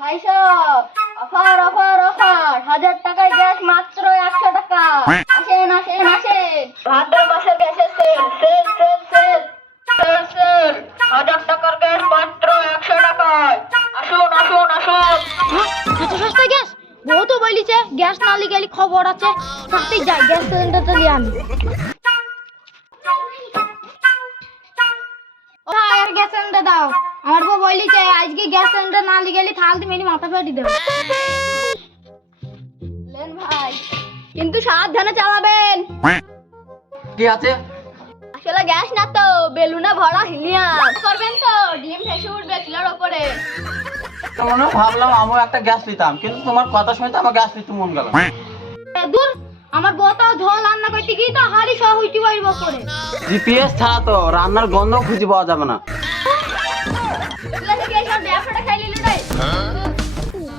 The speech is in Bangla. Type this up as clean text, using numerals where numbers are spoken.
250 অফার অফার অফার 1000 টাকায় গ্যাস মাত্র 100 টাকা। আসেন আসেন আসেন, ভাদ্র মাসের গ্যাসের sale sale sale sale sale sale 1000 টাকার গ্যাস মাত্র 100 টাকায়। আসুন আসুন আসুন। এত সস্তা গ্যাস? বউ তো বলিছে গ্যাস না লিগেলি খবর আছে, তাতেই যাই গ্যাস সিলিন্ডারটা নিয়ে আনি। ও ভাই, আর গ্যাস সিলিন্ডার দাও। আমার বউ বলিছে আজকে গ্যাস সিলিন্ডার না লিগেলি থালতে মেনি মাথা ফেটে দেবে। লেন ভাই, কিন্তু সাবধানে চালাবেন। কি আছে? আসলে গ্যাস না তো, বেলুনে ভরা হিলিয়াম। করবেন তো ডিম ভেসে উঠবে চুলার ওপরে। তোমরা ভাবলাম আমিও একটা গ্যাস নিতাম, কিন্তু তোমার কথা শুনে তো আমার গ্যাস নিতে মন গেল। দূর, আমার বউ তো ঝোল রান্না করতে গিয়ে তো হাড়ি সহ হইতে পারব করে। জিপিএস ছাড়া তো রান্নার গন্ধ খুঁজে পাওয়া যাবে না। এগুলো থেকে এইসব ব্যবসাটা